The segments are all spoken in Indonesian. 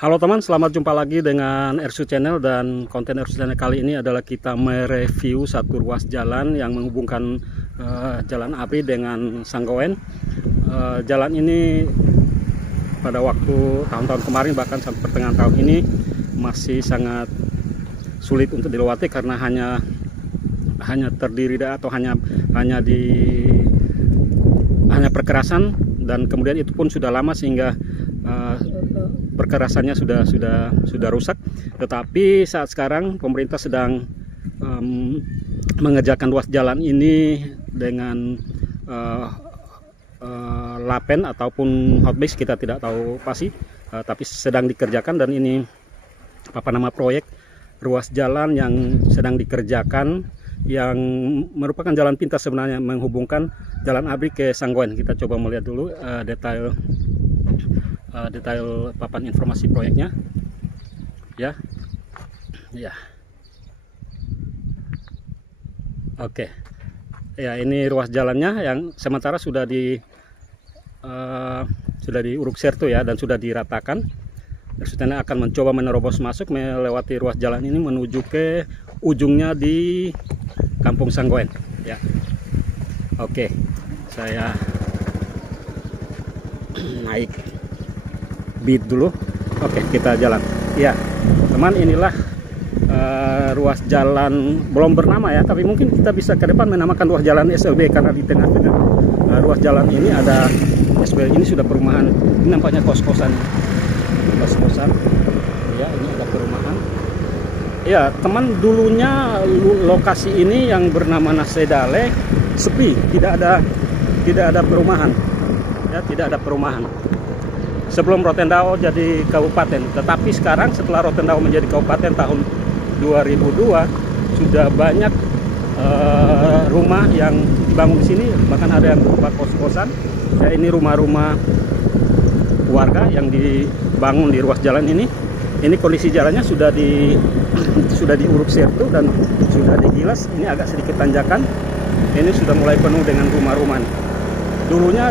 Halo teman, selamat jumpa lagi dengan Ersu Channel, dan konten Ersu Channel kali ini adalah kita mereview satu ruas jalan yang menghubungkan Jalan ABRI dengan Sanggoen. Jalan ini pada waktu tahun-tahun kemarin bahkan sampai pertengahan tahun ini masih sangat sulit untuk dilewati karena hanya terdiri atau hanya perkerasan, dan kemudian itu pun sudah lama sehingga perkerasannya sudah rusak. Tetapi saat sekarang pemerintah sedang mengerjakan ruas jalan ini dengan lapen ataupun hotmix, kita tidak tahu pasti, tapi sedang dikerjakan. Dan ini proyek ruas jalan yang sedang dikerjakan, yang merupakan jalan pintas sebenarnya menghubungkan Jalan ABRI ke Sanggoen. Kita coba melihat dulu detail papan informasi proyeknya ya. Oke ya, ini ruas jalannya yang sementara sudah diuruk sertu ya, dan sudah diratakan. Maksudnya akan mencoba menerobos masuk melewati ruas jalan ini menuju ke ujungnya di Kampung Sanggoen ya. Oke, saya naik beat dulu. Oke, kita jalan ya teman. Inilah ruas jalan, belum bernama ya, tapi mungkin kita bisa ke depan menamakan ruas jalan SLB, karena di tengah-tengah ruas jalan ini ada SLB. Ini sudah perumahan, ini nampaknya kos-kosan ya. Ini ada perumahan ya teman. Dulunya lokasi ini yang bernama Nasedale sepi, tidak ada perumahan ya, tidak ada perumahan sebelum Rotendao jadi kabupaten. Tetapi sekarang setelah Rotendao menjadi kabupaten tahun 2002, sudah banyak rumah yang dibangun di sini, bahkan ada yang berupa kos-kosan ya. Ini rumah-rumah warga yang dibangun di ruas jalan ini. Ini kondisi jalannya sudah diuruk sertu dan sudah digilas. Ini agak sedikit tanjakan. Ini sudah mulai penuh dengan rumah-rumah. Dulunya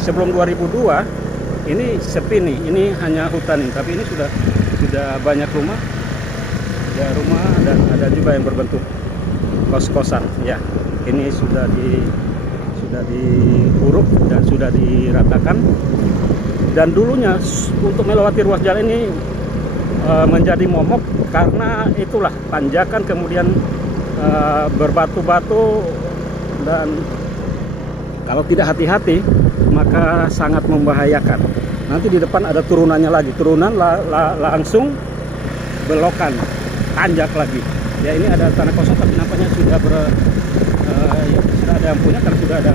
sebelum 2002 ini sepi nih, ini hanya hutan ini, tapi ini sudah banyak rumah ya, dan ada juga yang berbentuk kos-kosan ya. Ini sudah diuruk dan sudah diratakan. Dan dulunya untuk melewati ruas jalan ini menjadi momok karena itulah tanjakan, kemudian berbatu-batu, dan kalau tidak hati-hati maka sangat membahayakan. Nanti di depan ada turunannya lagi, langsung belokan, tanjak lagi ya. Ini ada tanah kosong tapi nampaknya sudah ada yang punya, karena sudah ada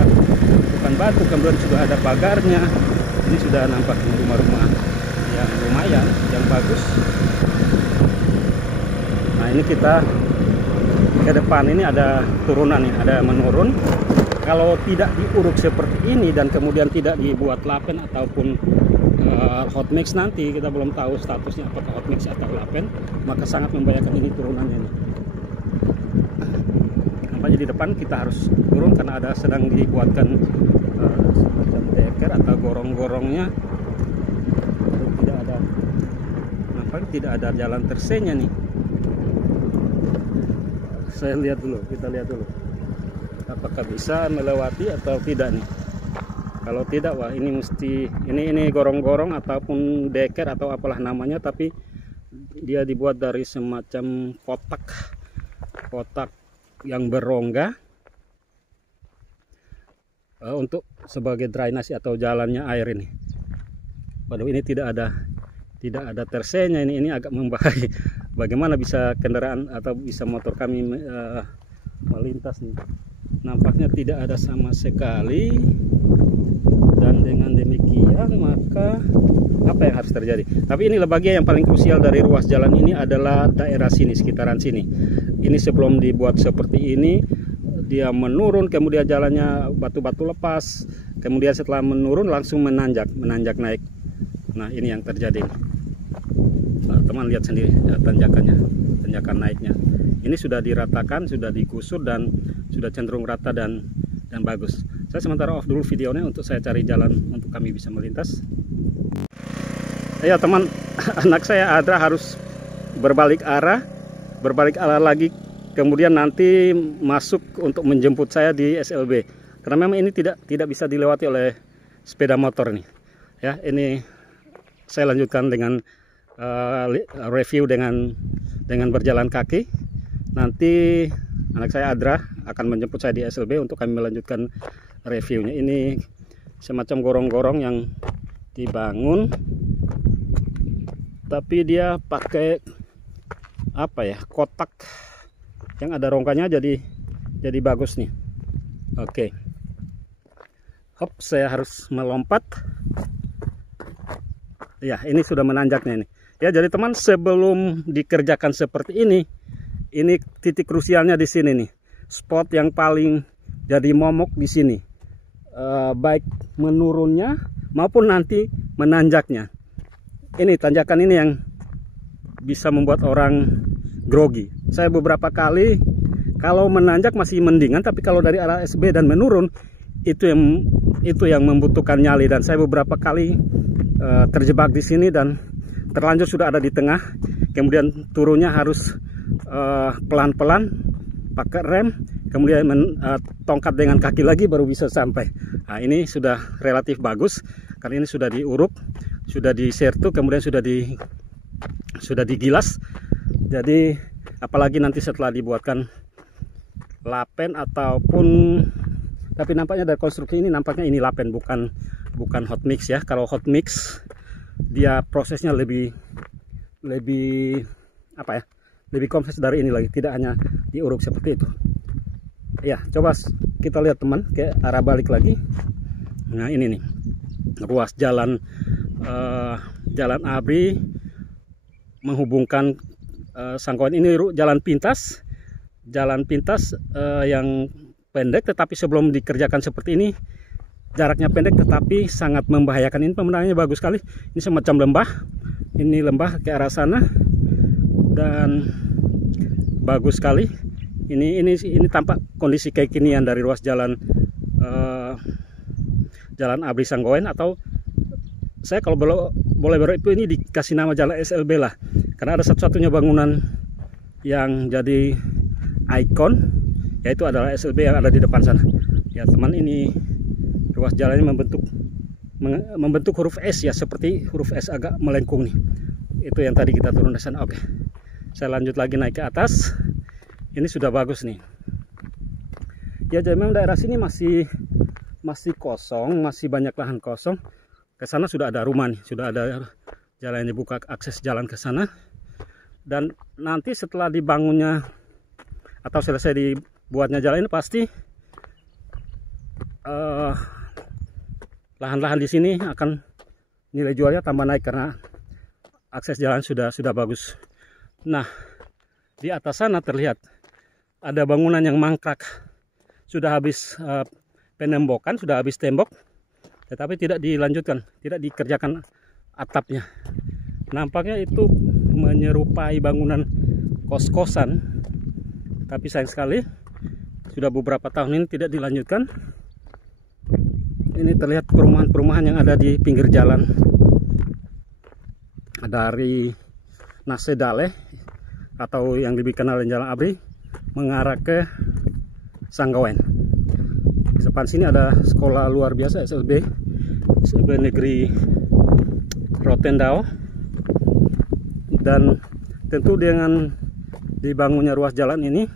bukan batu, kemudian sudah ada pagarnya. Ini sudah nampak rumah-rumah yang lumayan, yang bagus. Nah, ini kita ke depan, ini ada turunan nih, ada menurun. Kalau tidak diuruk seperti ini dan kemudian tidak dibuat lapen ataupun hotmix, nanti kita belum tahu statusnya apakah hotmix atau lapen, maka sangat membahayakan ini turunannya ini. Nampaknya di depan kita harus turun karena sedang dibuatkan semacam deker atau gorong-gorongnya. Nampaknya tidak ada jalan tersenya nih. Kita lihat dulu apakah bisa melewati atau tidak nih. Kalau tidak, wah ini mesti ini gorong-gorong ataupun deker atau apalah namanya, tapi dia dibuat dari semacam kotak yang berongga untuk sebagai drainasi atau jalannya air ini. Waduh, ini tidak ada tersenya ini agak membahayai. Bagaimana bisa kendaraan atau bisa motor kami melintas nih? Nampaknya tidak ada sama sekali. Dan dengan demikian maka apa yang harus terjadi? Tapi inilah bagian yang paling krusial dari ruas jalan ini adalah daerah sini, sekitaran sini. Ini sebelum dibuat seperti ini, dia menurun, kemudian jalannya batu-batu lepas, kemudian setelah menurun langsung menanjak naik. Nah, ini yang terjadi. Nah, teman lihat sendiri ya, tanjakan naiknya. Ini sudah diratakan, sudah digusur, dan sudah cenderung rata dan bagus. Saya sementara off dulu videonya untuk saya cari jalan untuk kami bisa melintas. Ya teman, anak saya Adra harus berbalik arah lagi, kemudian nanti masuk untuk menjemput saya di SLB. Karena memang ini tidak bisa dilewati oleh sepeda motor nih. Ya, ini saya lanjutkan dengan review dengan berjalan kaki. Nanti anak saya Adra akan menjemput saya di SLB untuk kami melanjutkan reviewnya. Ini semacam gorong-gorong yang dibangun, tapi dia pakai apa ya, kotak yang ada rongkanya, jadi bagus nih. Oke. Hop, saya harus melompat. Ya, ini sudah menanjaknya ini. Ya, jadi teman, sebelum dikerjakan seperti ini titik krusialnya di sini nih. Spot yang paling jadi momok di sini. Baik menurunnya maupun nanti menanjaknya. Ini tanjakan ini yang bisa membuat orang grogi. Saya beberapa kali kalau menanjak masih mendingan, tapi kalau dari arah SB dan menurun itu yang membutuhkan nyali, dan saya beberapa kali terjebak di sini dan terlanjur sudah ada di tengah, kemudian turunnya harus pelan-pelan pakai rem, kemudian tongkat dengan kaki lagi baru bisa sampai. Nah, ini sudah relatif bagus karena ini sudah diuruk, sudah disertu, kemudian sudah digilas. Jadi apalagi nanti setelah dibuatkan lapen ataupun, tapi nampaknya dari konstruksi ini nampaknya ini lapen, bukan hot mix ya. Kalau hot mix dia prosesnya lebih apa ya, lebih kompleks dari ini lagi, tidak hanya diuruk seperti itu. Ya, coba kita lihat teman ke arah balik lagi. Nah, ini nih ruas jalan ABRI menghubungkan Sanggoen. Ini jalan pintas yang pendek, tetapi sebelum dikerjakan seperti ini jaraknya pendek tetapi sangat membahayakan. Ini pemandangannya bagus sekali. Ini semacam lembah. Ini lembah ke arah sana dan bagus sekali. Ini tampak kondisi kekinian dari ruas jalan ABRI Sanggoen, atau saya kalau boleh beritahu ini dikasih nama jalan SLB lah, karena ada satu-satunya bangunan yang jadi ikon, yaitu adalah SLB yang ada di depan sana. Ya teman, ini ruas jalannya membentuk huruf S ya, seperti huruf S agak melengkung nih. Itu yang tadi kita turun dari sana. Oke, saya lanjut lagi naik ke atas. Ini sudah bagus nih. Ya, jadi memang daerah sini masih kosong, masih banyak lahan kosong. Ke sana sudah ada rumah nih, sudah ada jalan yang dibuka, akses jalan ke sana. Dan nanti setelah dibangunnya atau selesai dibuatnya jalan ini, pasti lahan-lahan di sini akan nilai jualnya tambah naik karena akses jalan sudah bagus. Nah, di atas sana terlihat ada bangunan yang mangkrak, sudah habis penembokan, sudah habis tembok, tetapi tidak dilanjutkan, tidak dikerjakan atapnya. Nampaknya itu menyerupai bangunan kos-kosan, tapi sayang sekali sudah beberapa tahun ini tidak dilanjutkan. Ini terlihat perumahan-perumahan yang ada di pinggir jalan dari Nasedale atau yang lebih kenal dengan Jalan ABRI mengarah ke Sanggoen. Di depan sini ada sekolah luar biasa SLB Negeri Rotendao, dan tentu dengan dibangunnya ruas jalan ini,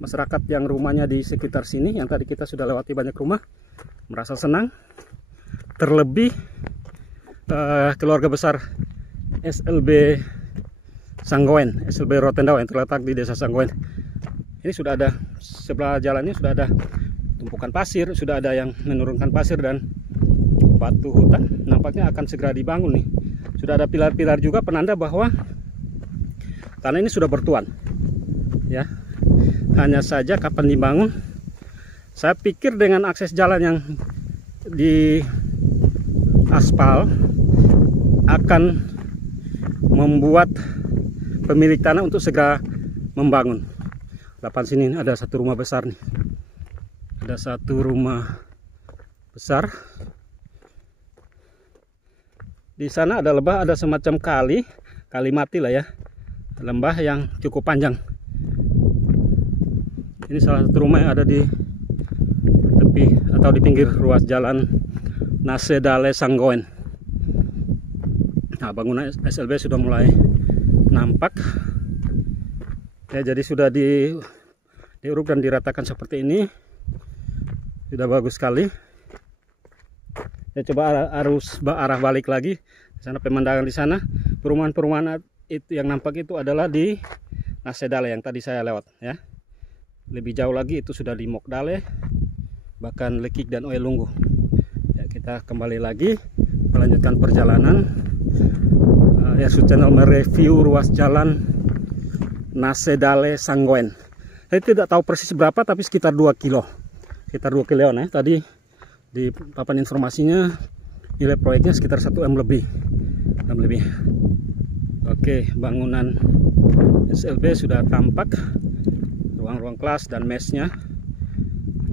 masyarakat yang rumahnya di sekitar sini, yang tadi kita sudah lewati banyak rumah, merasa senang. Terlebih keluarga besar SLB Sanggoen, SLB Rotendao yang terletak di desa Sanggoen. Ini sudah ada, sebelah jalannya sudah ada tumpukan pasir, sudah ada yang menurunkan pasir dan batu hutan. Nampaknya akan segera dibangun nih. Sudah ada pilar-pilar juga penanda bahwa tanah ini sudah bertuan. Ya, hanya saja kapan dibangun. Saya pikir dengan akses jalan yang di aspal akan membuat pemilik tanah untuk segera membangun. Depan sini ada satu rumah besar nih. Ada satu rumah besar. Di sana ada lembah, ada semacam kali mati lah ya. Lembah yang cukup panjang. Ini salah satu rumah yang ada di tepi atau di pinggir ruas jalan Nasedale Sanggoen. Nah, bangunan SLB sudah mulai nampak. Ya, jadi sudah diuruk dan diratakan seperti ini. Sudah bagus sekali. Ya, coba arah balik lagi. Di sana pemandangan di sana, perumahan-perumahan itu yang nampak itu adalah di Nasedale yang tadi saya lewat ya. Lebih jauh lagi itu sudah di Mokdale, bahkan Lekik dan Oelunggu. Ya, kita kembali lagi melanjutkan perjalanan. Ersu Channel mereview ruas jalan Nasedale Sanggoen. Saya tidak tahu persis berapa, tapi sekitar 2 kilo. Sekitar 2 kiloan ya. Tadi di papan informasinya nilai proyeknya sekitar 1 M lebih. Oke, bangunan SLB sudah tampak. Ruang-ruang kelas dan mesnya.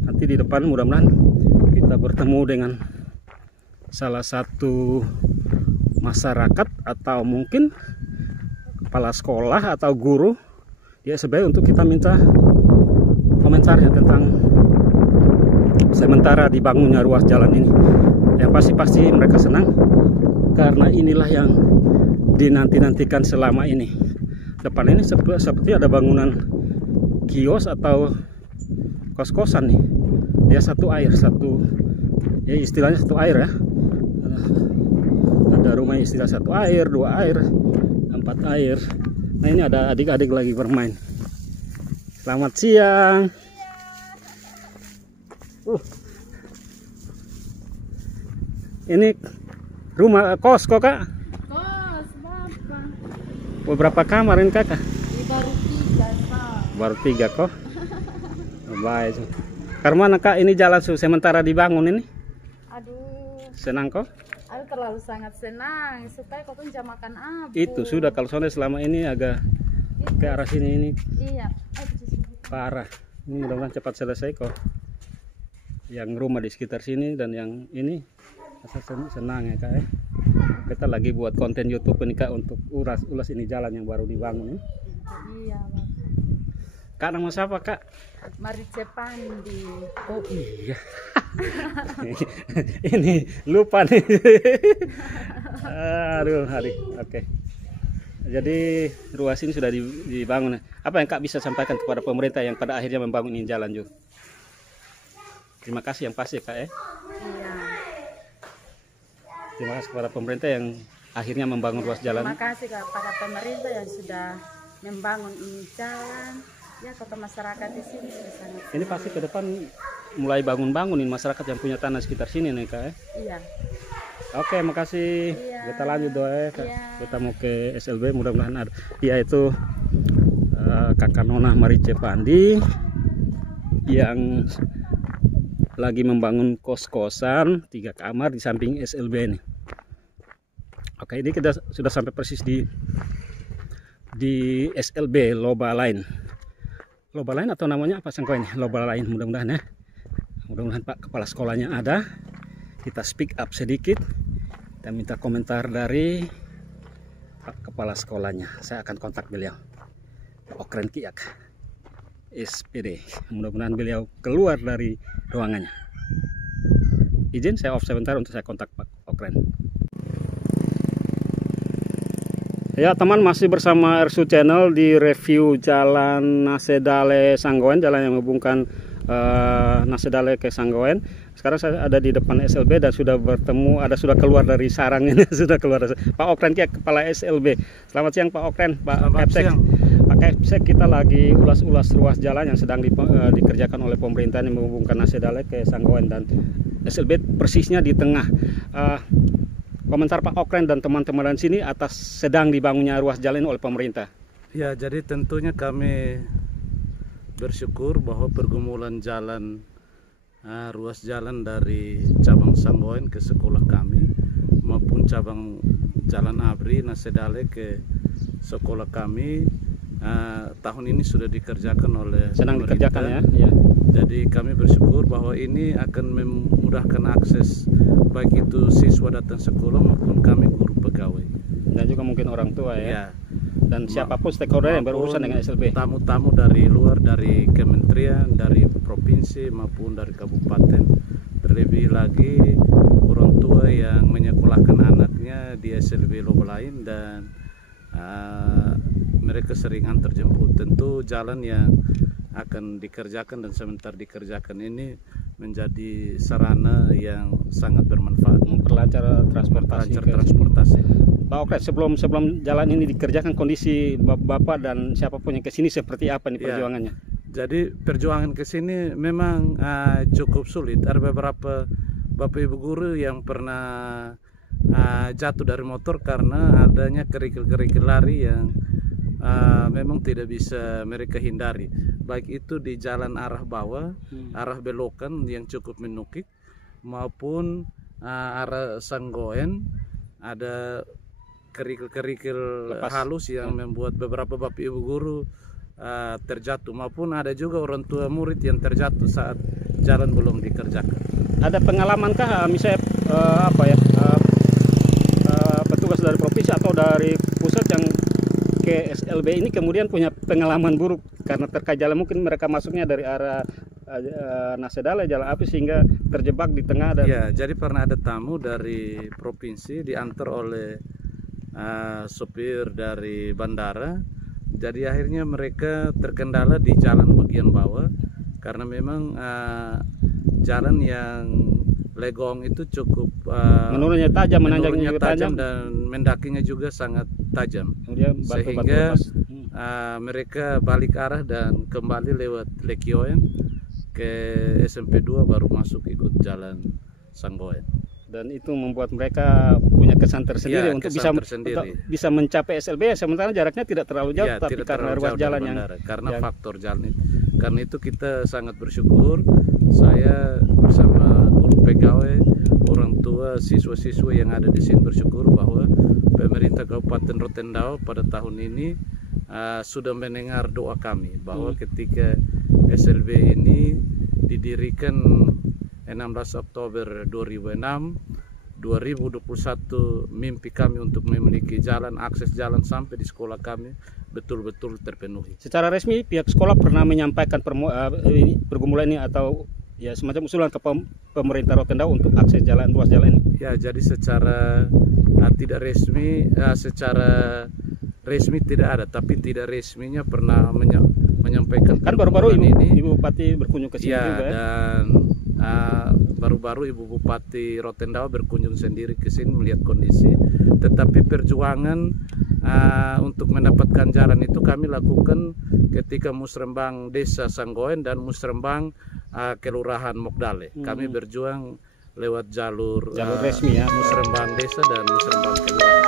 Nanti di depan mudah-mudahan kita bertemu dengan salah satu masyarakat atau mungkin kepala sekolah atau guru di SLB untuk kita minta komentarnya tentang sementara dibangunnya ruas jalan ini. Yang pasti mereka senang karena inilah yang dinanti-nantikan selama ini. Depan ini seperti ada bangunan kios atau kos-kosan nih. Dia satu air, ya istilahnya satu air ya. Ada rumah istilah 1 air, 2 air, 4 air. Nah, ini ada adik-adik lagi bermain. Selamat siang. Ini rumah kos kok, Kak? Kos, Bapak. Beberapa kamar ini, Kakak? Baru 3, Pak. Baru 3 kok. Baik. Karena mana, Kak, ini jalan sementara dibangun ini? Aduh. Senang kok? Aku terlalu sangat senang supaya kau jam makan abu. Itu sudah, kalau soalnya selama ini agak ke arah sini ini. Iya. Parah. Ini mudah-mudahan cepat selesai kok. Yang rumah di sekitar sini dan yang ini senang ya, Kak ya. Kita lagi buat konten YouTube ini, Kak, untuk ulas ini jalan yang baru dibangun. Iya, Bapak. Kak, nama siapa, Kak? Marice Pandi. Oh iya. Ini lupa nih. Aduh, hari. Oke. Jadi ruas ini sudah dibangun. Apa yang Kak bisa sampaikan kepada pemerintah yang pada akhirnya membangun ini jalan juga? Terima kasih yang pasti, Kak ya. Iya. Terima kasih kepada pemerintah yang akhirnya membangun ruas jalan. Terima kasih kepada pemerintah yang sudah membangun ini jalan. Ya, kota masyarakat di sini sudah sangat. Ini pasti ke depan mulai bangun-bangunin masyarakat yang punya tanah sekitar sini nih, Kak ya. Iya. Oke, makasih. Iya. Kita lanjut doa. Iya. Kita mau ke SLB, mudah-mudahan ada. Iya, itu Kakak Nona Marice Pandi yang lagi membangun kos-kosan 3 kamar di samping SLB ini. Oke, ini kita sudah sampai persis di SLB Loba Line. Loba Line atau namanya apa sangko ini? Loba Line, mudah-mudahan ya. Mudah-mudahan Pak Kepala Sekolahnya ada. Kita speak up sedikit. Kita minta komentar dari Pak Kepala Sekolahnya. Saya akan kontak beliau. Okren Kiak SPD. Mudah-mudahan beliau keluar dari ruangannya. Izin saya off sebentar untuk saya kontak Pak Okren. Ya teman, masih bersama Ersu Channel di review jalan Nasedale Sanggoen, jalan yang menghubungkan Nasedale ke Sanggoen. Sekarang saya ada di depan SLB dan sudah bertemu, sudah keluar dari sarang ini, sudah keluar Pak Okren Kiak, Kepala SLB. Selamat siang Pak Okren, Pak Kapsek. Pak Kapsek, kita lagi ulas-ulas ruas jalan yang sedang dikerjakan oleh pemerintah yang menghubungkan Nasedale ke Sanggoen dan SLB persisnya di tengah. Komentar Pak Okren dan teman-teman di sini atas sedang dibangunnya ruas jalan oleh pemerintah. Ya, jadi tentunya kami bersyukur bahwa pergumulan jalan ruas jalan dari cabang Sanggoen ke sekolah kami maupun cabang Jalan Abri Nasedale ke sekolah kami tahun ini sudah dikerjakan oleh sedang pemerintah. Dikerjakan ya. Jadi kami bersyukur bahwa ini akan memudahkan akses baik itu siswa datang sekolah maupun kami guru dan juga mungkin orang tua ya. Ya, Dan siapapun stakeholder yang berurusan dengan SLB. Tamu-tamu dari luar, dari kementerian, dari provinsi maupun dari kabupaten. Terlebih lagi orang tua yang menyekolahkan anaknya di SLB Loba Lain dan mereka sering antar jemput. Tentu jalan yang akan dikerjakan dan sebentar dikerjakan ini menjadi sarana yang sangat bermanfaat, Memperlancar transportasi. Pak Okret, sebelum jalan ini dikerjakan, kondisi Bapak dan siapapun yang kesini seperti apa nih perjuangannya? Jadi perjuangan ke sini memang cukup sulit. Ada beberapa Bapak Ibu guru yang pernah jatuh dari motor karena adanya kerikil-kerikil lari yang memang tidak bisa mereka hindari. Baik itu di jalan arah bawah, arah belokan yang cukup menukik, maupun arah Sanggoen ada kerikil-kerikil halus yang membuat beberapa Bapak Ibu guru terjatuh, maupun ada juga orang tua murid yang terjatuh saat jalan belum dikerjakan. Ada pengalaman-kah misalnya petugas dari provinsi atau dari pusat yang ke SLB ini kemudian punya pengalaman buruk karena terkait jalan, mungkin mereka masuknya dari arah Nasedale, Jalan Api, sehingga terjebak di tengah? Ya, jadi pernah ada tamu dari provinsi diantar oleh sopir dari bandara. Jadi akhirnya mereka terkendala di jalan bagian bawah karena memang jalan yang legong itu cukup menurunnya tajam, menanjaknya tajam dan mendakinya juga sangat tajam. Kemudian sehingga mereka balik arah dan kembali lewat Lekioen ke SMP 2 baru masuk ikut jalan Sanggoen. Dan itu membuat mereka punya kesan tersendiri untuk bisa mencapai SLB, sementara jaraknya tidak terlalu jauh, tapi karena ruas jalan yang faktor jalan itu. Karena itu kita sangat bersyukur, saya bersama guru pegawai, orang tua, siswa-siswa yang ada di sini bersyukur bahwa pemerintah Kabupaten Rotendao pada tahun ini sudah mendengar doa kami bahwa ketika SLB ini didirikan 16 Oktober 2006, 2021 mimpi kami untuk memiliki jalan, akses jalan sampai di sekolah kami betul-betul terpenuhi. Secara resmi pihak sekolah pernah menyampaikan pergumulan ini atau ya semacam usulan ke pemerintah Rotendao untuk akses jalan, ruas jalan ini? Ya, jadi secara tidak resmi, secara resmi tidak ada, tapi tidak resminya pernah menyampaikan. Kan baru-baru Ibu Bupati berkunjung ke sini juga ya? Dan baru-baru Ibu Bupati Rotendao berkunjung sendiri ke sini melihat kondisi. Tetapi perjuangan untuk mendapatkan jalan itu kami lakukan ketika musrembang Desa Sanggoen dan musrembang Kelurahan Mokdale. Kami berjuang lewat jalur resmi ya, musrembang Desa dan musrembang Kelurahan.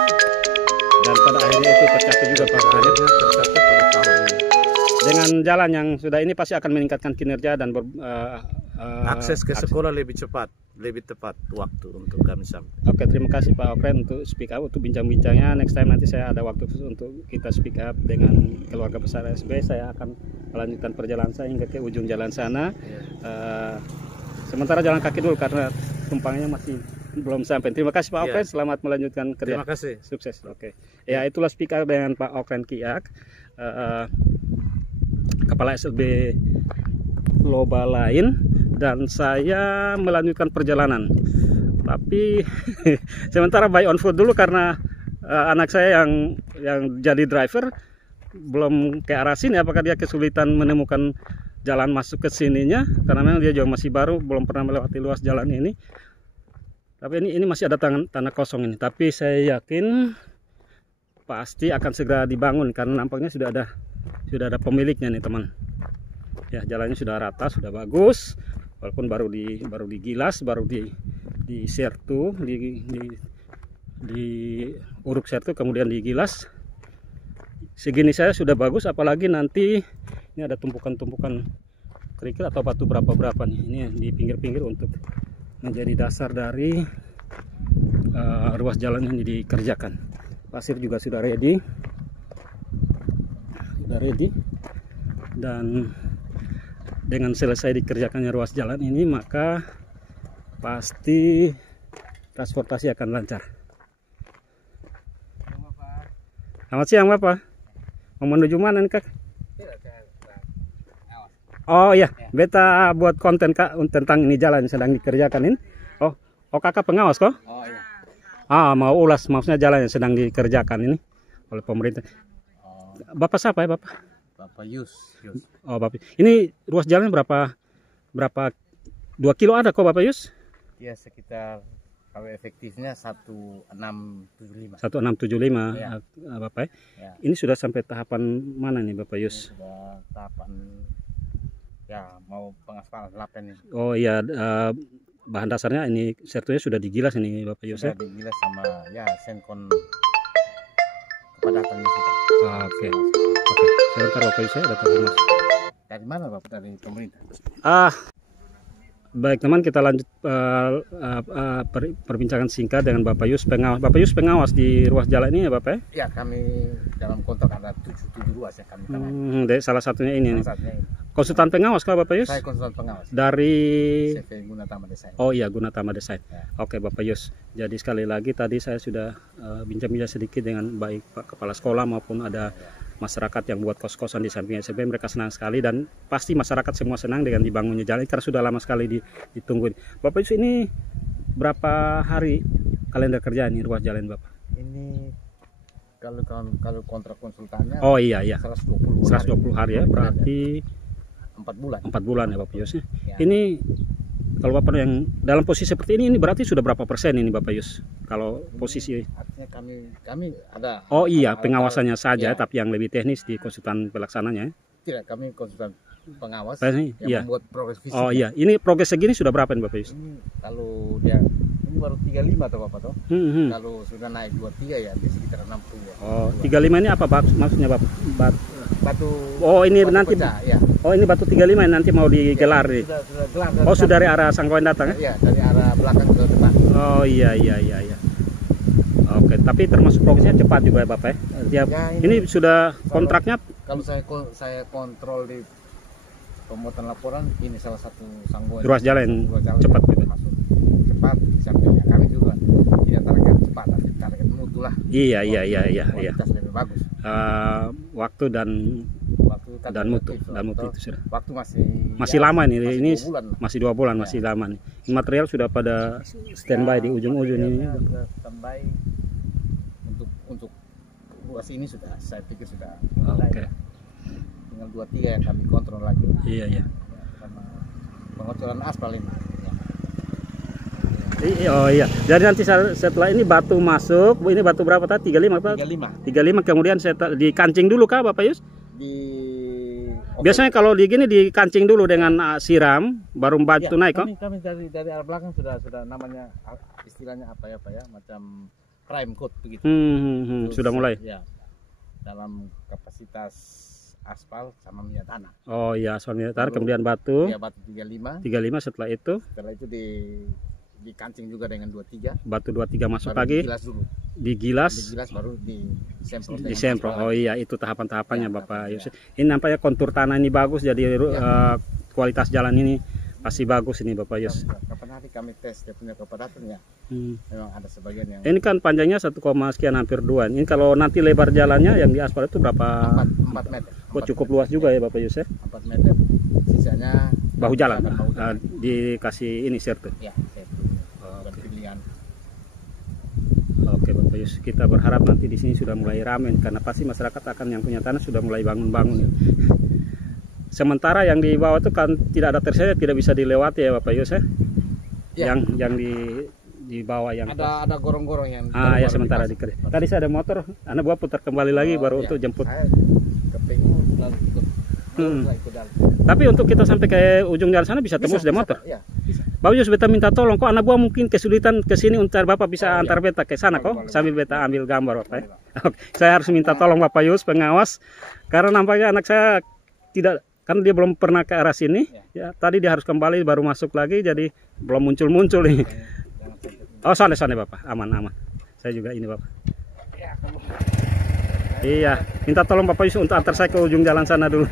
Dan pada akhirnya itu tercapai juga Pak. Tercapai pada tahun ini. Dengan jalan yang sudah ini pasti akan meningkatkan kinerja dan akses ke sekolah lebih cepat, lebih tepat waktu untuk kami sampai. Oke, terima kasih Pak Okret untuk speak up, untuk bincang-bincangnya. Next time nanti saya ada waktu khusus untuk kita speak up dengan keluarga besar SB. Saya akan melanjutkan perjalanan saya hingga ke ujung jalan sana. Sementara jalan kaki dulu karena tumpangnya masih belum sampai. Terima kasih Pak Okret, selamat melanjutkan kerja. Terima kasih. Sukses. Oke. Ya, itulah speak up dengan Pak Okret Kiak, Kepala SLB Loba Lain, dan saya melanjutkan perjalanan. Tapi sementara buy on foot dulu karena anak saya yang jadi driver belum ke arah sini. Apakah dia kesulitan menemukan jalan masuk ke sininya karena memang dia juga masih baru, belum pernah melewati luas jalan ini. Tapi ini masih ada tanah kosong ini. Tapi saya yakin pasti akan segera dibangun karena nampaknya sudah ada pemiliknya nih teman. Ya, jalannya sudah rata, sudah bagus, walaupun baru digilas, baru di sertu, di uruk sertu, kemudian digilas. Segini saya sudah bagus, apalagi nanti ini ada tumpukan-tumpukan kerikil atau batu berapa nih. Ini di pinggir-pinggir untuk menjadi dasar dari ruas jalan yang dikerjakan. Pasir juga sudah ready, dan dengan selesai dikerjakannya ruas jalan ini maka pasti transportasi akan lancar. Selamat siang Bapak. Mau menuju mana nih Kak? Oh iya, beta buat konten Kak tentang ini jalan yang sedang dikerjakan ini. Oh Kakak pengawas kok? Oh iya. Mau ulas maksudnya jalan yang sedang dikerjakan ini oleh pemerintah. Bapak siapa ya Bapak? Bapak Yus. Oh Bapak. Ini ruas jalan berapa 2 kilo ada kok Bapak Yus? Ya sekitar kalau efektifnya 1675. 1675 Ya. Bapak. Ya. Ini sudah sampai tahapan mana nih Bapak Yus? Ini sudah tahapan ya mau pengaspalan lapen ini. Oh iya, bahan dasarnya ini sertunya sudah digilas ini Bapak Yus ya? Sudah digilas sama ya senkon kepadatannya sudah. Oke. Sebentar Bapak Yus ya, ada telepon. Dari mana Bapak? Dari pemerintah? Baik teman, kita lanjut perbincangan singkat dengan Bapak Yus pengawas. Bapak Yus pengawas di ruas jalan ini ya Bapak? Ya kami dalam kontrak ada 7 ruas yang kami tangani. Dari salah satunya ini. Salah satunya ini. Konsultan pengawas kah Bapak Yus? Saya konsultan pengawas. Dari CV Gunatama Desain. Oh iya, Gunatama Desain. Ya. Oke Bapak Yus. Jadi sekali lagi tadi saya sudah bincang-bincang sedikit dengan baik Pak Kepala Sekolah maupun ada masyarakat yang buat kos-kosan di samping SMP. Mereka senang sekali dan pasti masyarakat semua senang dengan dibangunnya jalan karena sudah lama sekali ditunggu. Bapak Yus, ini berapa hari kalender kerja ini ruas jalan Bapak? Ini kalau kontrak konsultannya Oh iya 120 hari ya, berarti 4 bulan. 4 bulan ya Bapak Yus. Ya. Ini kalau Bapak yang dalam posisi seperti ini berarti sudah berapa persen ini Bapak Yus? Kalau posisi Artinya kami ada. Oh iya, ada- pengawasannya saja ya. tapi yang lebih teknis di konsultan pelaksananya. Tidak, kami konsultan pengawas Iya. yang membuat progres fisik. Oh iya, ini progres segini sudah berapa nih Bapak Yus? Ini kalau dia ini baru 35 atau Bapak toh? Kalau sudah naik 23 ya di sekitar 60 ya. Oh, 35 ini apa maksudnya Bapak? Batu. Oh, ini batu nanti pecah, ya. Oh, ini batu 35 yang nanti mau digelar nih. Sudah gelar. Oh, sudah dari arah Sangkoen datang ya? Ya, dari arah belakang ke depan. Oh iya. Oke, tapi termasuk progresnya cepat juga ya Bapak ya? Ya, Ini sudah kontraknya. Kalau saya kontrol di pembuatan laporan, ini salah satu sangguan Ruas jalan cepat juga. masuk cepat sampingnya kami juga tidak target cepat tapi target mutu lah. Iya. Kualitas lebih bagus. Waktu dan mutu itu sudah. Waktu Masih lama ini. masih Ini 2 bulan. masih 2 bulan, masih lama nih. Ini material sudah pada standby di ujung-ujung ini. Sudah standby untuk ruas ini sudah, saya pikir sudah. Oke. Tinggal 2-3 yang kami kontrol lagi. Iya. Ya, sama pengocoran aspal ini. Oh iya. Jadi nanti setelah ini batu masuk, ini batu berapa tadi? 35 apa? 35 kemudian dikancing dulu kah Bapak Yus? Biasanya kalau di gini dikancing dulu dengan siram, baru batu naik kok? Kami dari arah belakang sudah namanya istilahnya apa ya macam prime coat begitu. Terus, Sudah mulai. Ya. Dalam kapasitas aspal sama minyak tanah. Oh iya, aspal minyak tanah, kemudian batu. Ya, batu 35. 35 setelah itu dikancing juga dengan 23. Batu 23 masuk Baru lagi. digilas dulu. Digilas Baru disemprot. dengan disemprot. aspal Oh lagi. iya, itu tahapan-tahapannya Ya, Bapak ya. Yus. Ini nampaknya kontur tanah ini bagus, jadi kualitas jalan ini pasti bagus ini Bapak Yus. Kapan hari kami tes dia punya kepadatan ya. Memang ada sebagian yang Ini kan panjangnya 1, sekian hampir 2. Ini kalau nanti lebar jalannya yang di aspal itu berapa? 4 meter. Oh, cukup luas juga ya Bapak Yus ya. 4 meter. Sisanya Bahu jalan. bahu jalan. Dikasih ini sertu. Ya, saya berpilihan. Oke Bapak Yus, kita berharap nanti di sini sudah mulai ramai karena pasti masyarakat akan yang punya tanah sudah mulai bangun-bangun. Sementara yang di bawah itu kan tidak ada tersedia, tidak bisa dilewati ya Bapak Yus ya. Ya. Yang di bawah yang Ada gorong-gorong yang ya sementara dikasih. Tadi saya ada motor, Anda buat putar kembali lagi baru untuk jemput. Saya kepingin lalu ikut dalam. Tapi untuk kita sampai ke ujung jalan sana bisa tembus dengan motor. Ya, bisa. Bapak Yus beta minta tolong kok anak buah mungkin kesulitan ke sini untuk Bapak bisa antar beta ke sana kok sambil beta ambil gambar Bapak ya. Oke, saya harus minta tolong Bapak Yus pengawas karena nampaknya anak saya tidak, kan dia belum pernah ke arah sini ya, tadi dia harus kembali baru masuk lagi jadi belum muncul nih. Oh sana Bapak, aman. Saya juga ini Bapak. Iya, minta tolong Bapak Yus untuk antar saya ke ujung jalan sana dulu.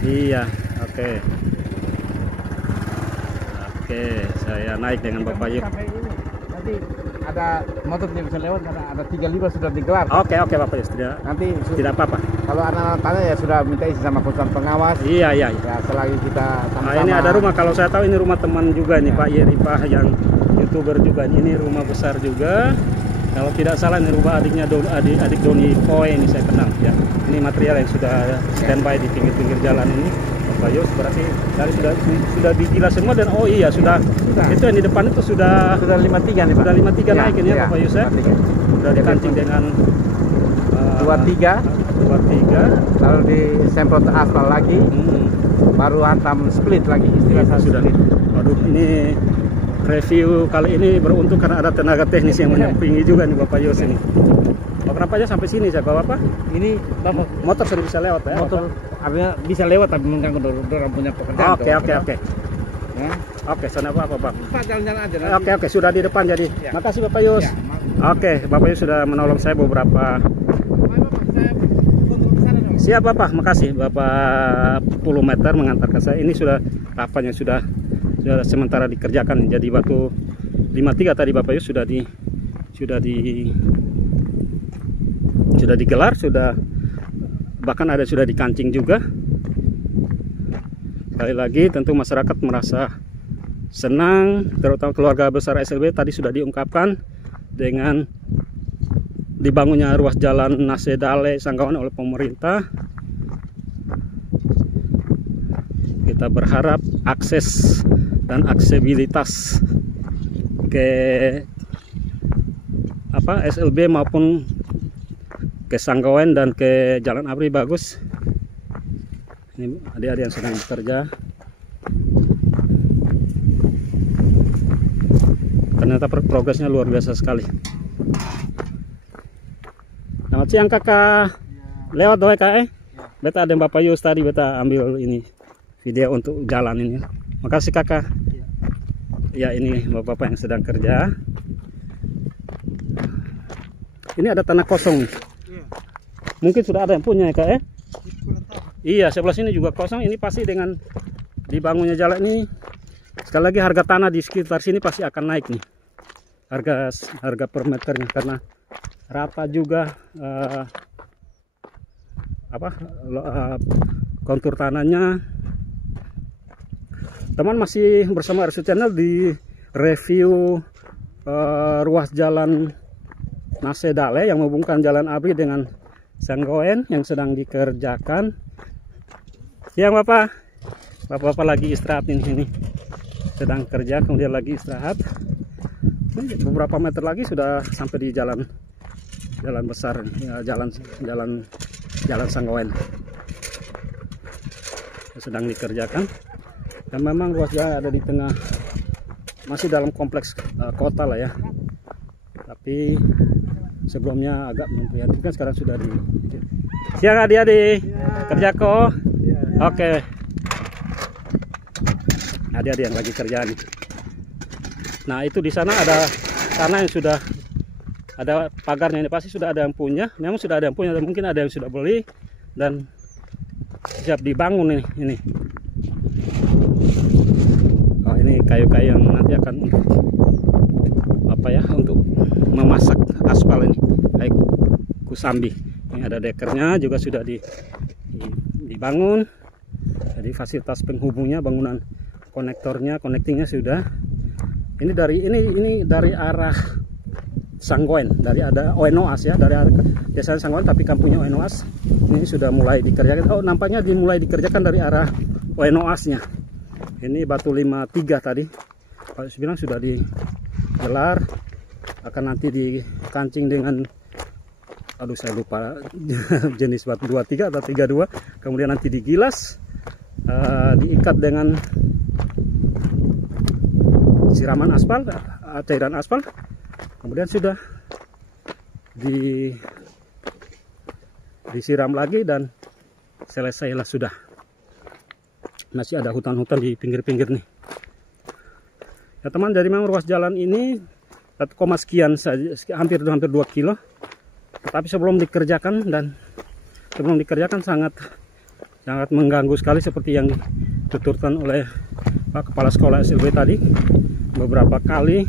Iya, oke, saya naik dengan Bapak Yus. Sampai ini. Nanti ada motor yang bisa lewat karena ada 3 sudah digelar. Oke Bapak Yus, Nanti tidak apa-apa. kalau anak-anak tanya ya sudah minta izin sama konsulen pengawas. Iya. Ya selagi kita sama-sama. Nah, ini ada rumah, kalau saya tahu ini rumah teman juga nih, Pak Yeripah yang YouTuber juga. Ini rumah besar juga. Kalau tidak salah ini rumah adiknya adik Doni Poe ini saya kenal ya. Ini material yang sudah standby di pinggir-pinggir jalan ini. Bapak Yus, berarti dari sudah digilas semua dan oh iya sudah. Itu yang di depan itu sudah 53 nih Pak. Sudah 53 naikin ya Bapak Yus ya. 53. Sudah dikancing dengan 23 lalu disemprot aspal lagi, baru hantam split lagi, istilah sudah. split. Waduh, ini review kali ini beruntung karena ada tenaga teknis yang mendampingi juga nih Bapak Yus ini. Oh, kenapa aja sampai sini saya Bapak? Ini Bapak Motor sudah bisa lewat ya? motor artinya bisa lewat tapi mengganggu dorong punya pekerjaan. Oke. Ya. Oke, sana apa Pak? Pak jalan-jalan aja nanti. Oke, sudah di depan jadi. Ya. Makasih Bapak Yus. Ya, Oke, Bapak Yus sudah menolong saya beberapa. Siap Bapak, makasih Bapak 10 meter mengantarkan saya. Ini sudah tahapan yang sudah sementara dikerjakan. Jadi batu 53 tadi Bapak Yus sudah digelar, sudah bahkan ada sudah dikancing juga. Sekali lagi tentu masyarakat merasa senang, terutama keluarga besar SLB tadi sudah diungkapkan dengan dibangunnya ruas jalan Nasedale Sanggawan oleh pemerintah. Kita berharap akses dan aksesibilitas ke SLB maupun ke Sanggawan dan ke Jalan Abri bagus. Ini adik-adik yang sedang bekerja. Ternyata progresnya luar biasa sekali. Selamat siang Kakak. Lewat doa Kak Beta ada Bapak Yus tadi beta ambil ini video untuk jalan ini. Makasih Kakak. Ya ini bapak-bapak yang sedang kerja. Ini ada tanah kosong. Mungkin sudah ada yang punya ya Kak Iya, sebelah sini juga kosong. Ini pasti dengan dibangunnya jalan ini. Sekali lagi harga tanah di sekitar sini pasti akan naik nih. Harga per meternya karena rata juga kontur tanahnya. Teman masih bersama RSU Channel di review ruas jalan Nasedale yang menghubungkan Jalan Abri dengan Sanggawan yang sedang dikerjakan. Siang Bapak. Bapak-bapak lagi istirahat ini. Sedang kerja kemudian lagi istirahat. Ini beberapa meter lagi sudah sampai di jalan besar ya, jalan Sanggawan. Sedang dikerjakan. Dan memang ruas jalan ada di tengah, masih dalam kompleks kota lah ya. Tapi sebelumnya agak memprihatinkan, sekarang sudah di. Siang adik-adik, kerja kok? Oke. Adik-adik yang lagi kerja nih. Nah itu di sana ada tanah yang sudah ada pagarnya, ini pasti sudah ada yang punya. Memang sudah ada yang punya, dan mungkin ada yang sudah beli dan siap dibangun nih ini. Oh ini kayu-kayu yang nanti akan untuk memasak aspal ini, kayu kusambi. Ini ada dekernya juga sudah dibangun. Jadi fasilitas penghubungnya, bangunan connectingnya sudah. Ini dari arah Sanggawan, dari ada Oenoas ya, dari arah desa Sanggawan tapi kampungnya Oenoas. Ini sudah mulai dikerjakan. Oh nampaknya dimulai dikerjakan dari arah Oenoasnya. Ini batu 53 tadi. Pak Yus bilang sudah digelar, akan nanti dikancing dengan, aduh saya lupa jenis batu 23 atau 32, kemudian nanti digilas, diikat dengan siraman aspal, cairan aspal, kemudian sudah disiram lagi dan selesailah sudah. Masih ada hutan-hutan di pinggir-pinggir nih. Ya teman, jadi memang ruas jalan ini 1, sekian saja, hampir 2 kilo. Tapi sebelum dikerjakan sangat mengganggu sekali seperti yang dituturkan oleh Pak Kepala Sekolah SLB tadi. Beberapa kali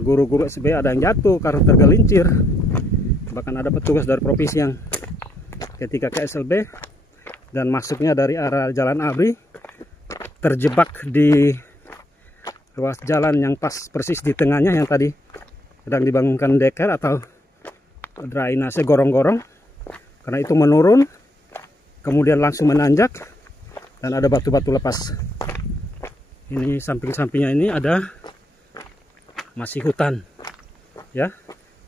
guru-guru SLB ada yang jatuh karena tergelincir. Bahkan ada petugas dari provinsi yang ketika ke SLB dan masuknya dari arah Jalan ABRI terjebak di ruas jalan yang pas persis di tengahnya yang tadi sedang dibangunkan deker atau drainase gorong-gorong, karena itu menurun kemudian langsung menanjak dan ada batu-batu lepas. Ini samping-sampingnya ini ada masih hutan ya,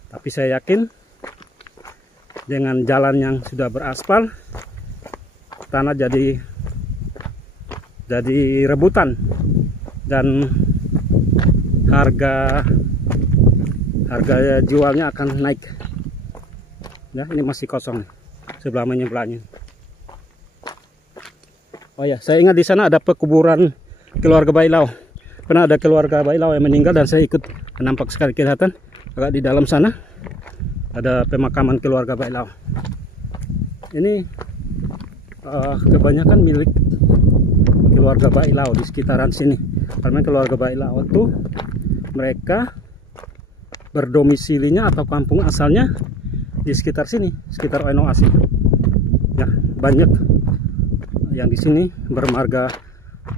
tapi saya yakin dengan jalan yang sudah beraspal tanah jadi rebutan dan harga jualnya akan naik ya. Ini masih kosong sebelah menyebelahnya. Oh ya, saya ingat di sana ada pekuburan keluarga Bailau. Pernah ada keluarga Bailau yang meninggal dan saya ikut, nampak sekali kelihatan agak di dalam sana ada pemakaman keluarga Bailau. Ini kebanyakan milik keluarga Bailau di sekitaran sini. Karena keluarga Bailau itu mereka berdomisilinya atau kampung asalnya di sekitar sini, sekitar Oenoas. Ya, banyak yang di sini bermarga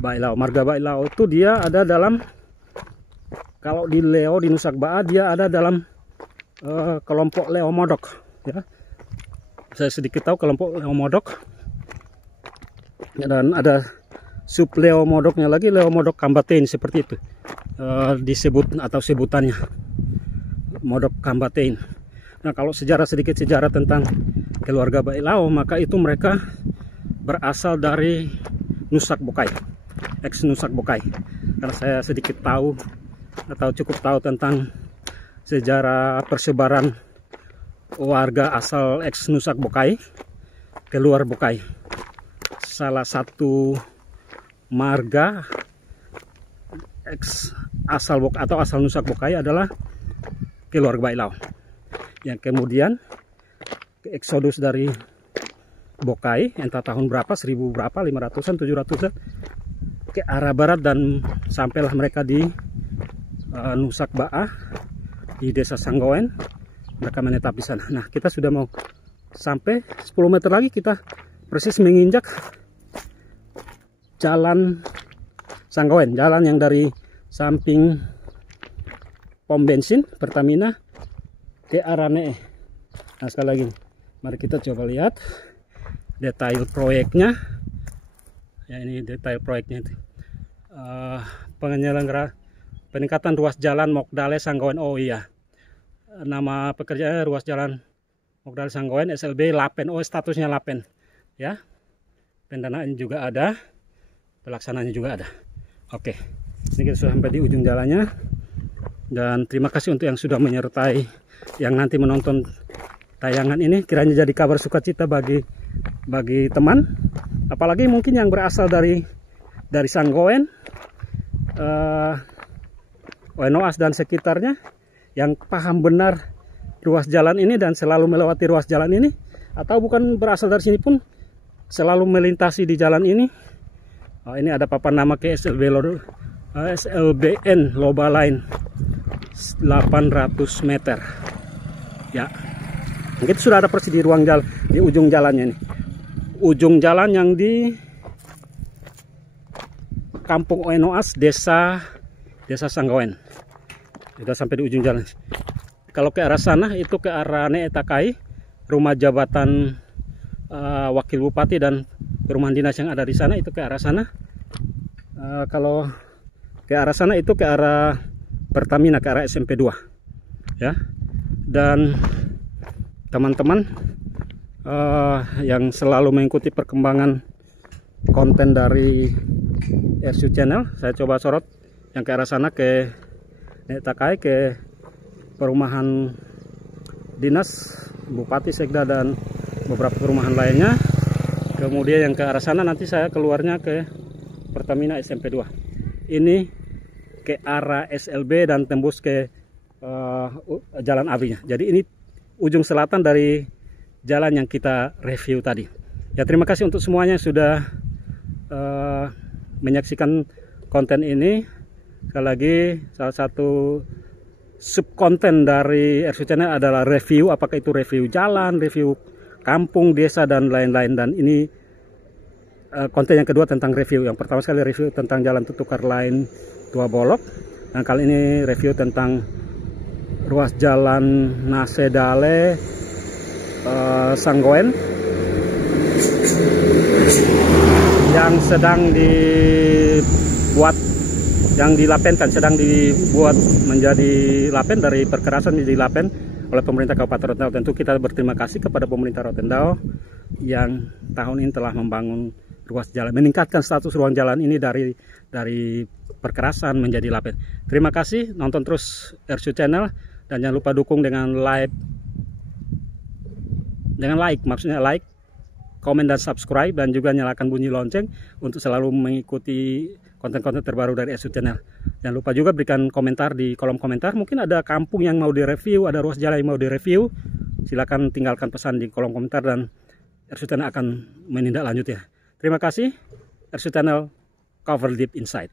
Bailau. Marga Bailau itu dia ada dalam, kalau di Leo di Nusak Baa dia ada dalam kelompok Leo Modok ya. Saya sedikit tahu kelompok Leo Modok. Dan ada sub Leo Modoknya lagi, Leo Modok Kambatein seperti itu disebut atau sebutannya Modok Kambatein. Nah, kalau sedikit sejarah tentang keluarga Bailau, maka itu mereka berasal dari Nusak Bokai, ex Nusak Bokai. Karena saya sedikit tahu atau cukup tahu tentang sejarah persebaran warga asal ex Nusak Bokai keluar Bokai. Salah satu marga ex asal Nusak Bokai adalah keluarga Bailau, yang kemudian eksodus dari Bokai entah tahun berapa, 1000 berapa, 500-an, 700-an ke arah barat dan sampailah mereka di Nusak Baa di desa Sanggoen. Mereka menetap di sana. Nah, kita sudah mau sampai 10 meter lagi, kita persis menginjak jalan Sanggoen, jalan yang dari samping pom bensin Pertamina ke arah Nee. Nah, sekali lagi mari kita coba lihat detail proyeknya ya. Ini detail proyeknya itu penyelenggara peningkatan ruas jalan Mokdale Sanggoen. Oh iya, nama pekerjaannya ruas jalan Mokdale Sanggoen SLB Lapen. Oh, statusnya Lapen ya. Pendanaan juga ada, pelaksananya juga ada. Oke, ini kita sudah sampai di ujung jalannya. Dan terima kasih untuk yang sudah menyertai, yang nanti menonton tayangan ini. Kiranya jadi kabar sukacita bagi teman, apalagi mungkin yang berasal dari Sanggoen, Oenoas dan sekitarnya, yang paham benar ruas jalan ini dan selalu melewati ruas jalan ini, atau bukan berasal dari sini pun selalu melintasi di jalan ini. Ini ada papan nama ke SLBN Loba Line 800 meter ya. Itu sudah ada persis di ruang jalan, di ujung jalannya nih, ujung jalan yang di Kampung Oenoas, desa Sanggoen. Sudah sampai di ujung jalan. Kalau ke arah sana itu ke arah Nee Takai, rumah jabatan wakil bupati dan perumahan dinas yang ada di sana, itu ke arah sana. Kalau ke arah sana itu ke arah Pertamina, ke arah SMP 2 ya. Dan teman-teman yang selalu mengikuti perkembangan konten dari RSU Channel, saya coba sorot yang ke arah sana, ke Nee Takai, ke perumahan dinas bupati, sekda dan beberapa perumahan lainnya. Kemudian yang ke arah sana nanti saya keluarnya ke Pertamina SMP 2. Ini ke arah SLB dan tembus ke jalan ABRI-nya. Jadi ini ujung selatan dari jalan yang kita review tadi. Ya, terima kasih untuk semuanya yang sudah menyaksikan konten ini. Sekali lagi, salah satu subkonten dari RSU Channel adalah review, apakah itu review jalan, review kampung, desa, dan lain-lain. Dan ini konten yang kedua tentang review. Yang pertama sekali review tentang jalan Tutukar Line Tua Bolok, dan kali ini review tentang ruas jalan Nasedale Sanggoen yang sedang dibuat, yang dilapenkan, sedang dibuat menjadi lapen, dari perkerasan menjadi lapen oleh pemerintah Kabupaten Rotendao. Tentu kita berterima kasih kepada pemerintah Rotendao yang tahun ini telah membangun ruas jalan, meningkatkan status ruang jalan ini dari perkerasan menjadi lapen. Terima kasih, nonton terus RSU Channel, dan jangan lupa dukung dengan like, maksudnya like, komen, dan subscribe, dan juga nyalakan bunyi lonceng untuk selalu mengikuti konten-konten terbaru dari RSU Channel. Jangan lupa juga berikan komentar di kolom komentar. Mungkin ada kampung yang mau direview, ada ruas jalan yang mau direview. Silakan tinggalkan pesan di kolom komentar dan RSU Channel akan menindaklanjuti ya. Terima kasih. RSU Channel, cover deep inside.